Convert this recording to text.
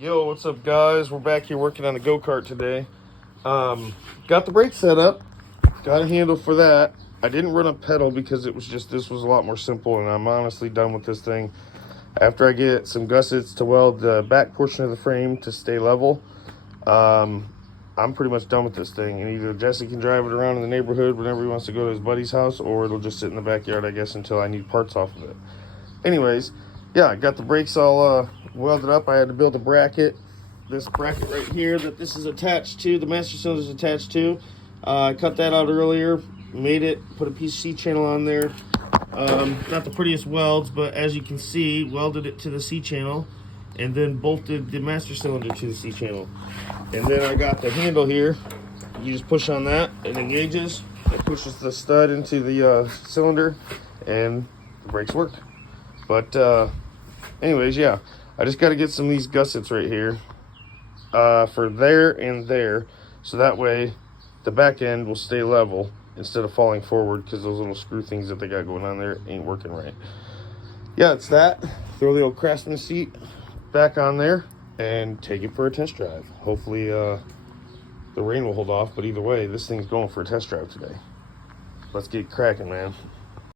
Yo, what's up, guys? We're back here working on the go-kart today. Got the brake set up, got a handle for that. I didn't run a pedal because this was a lot more simple, and I'm honestly done with this thing. After I get some gussets to weld the back portion of the frame to stay level, I'm pretty much done with this thing. And either Jesse can drive it around in the neighborhood whenever he wants to go to his buddy's house, or it'll just sit in the backyard, I guess, until I need parts off of it. Anyways, yeah, I got the brakes all welded up. I had to build a bracket. This bracket right here that this is attached to, the master cylinder is attached to. I cut that out earlier, made it, put a piece of C-channel on there. Not the prettiest welds, but as you can see, welded it to the C-channel and then bolted the master cylinder to the C-channel. And then I got the handle here. You just push on that, it engages. It pushes the stud into the cylinder, and the brakes work. But anyways, yeah, I just got to get some of these gussets right here for there and there, so that way the back end will stay level instead of falling forward, because those little screw things that they got going on there ain't working right. Yeah, it's that. Throw the old Craftsman seat back on there and take it for a test drive. Hopefully the rain will hold off, but either way, this thing's going for a test drive today. Let's get cracking, man.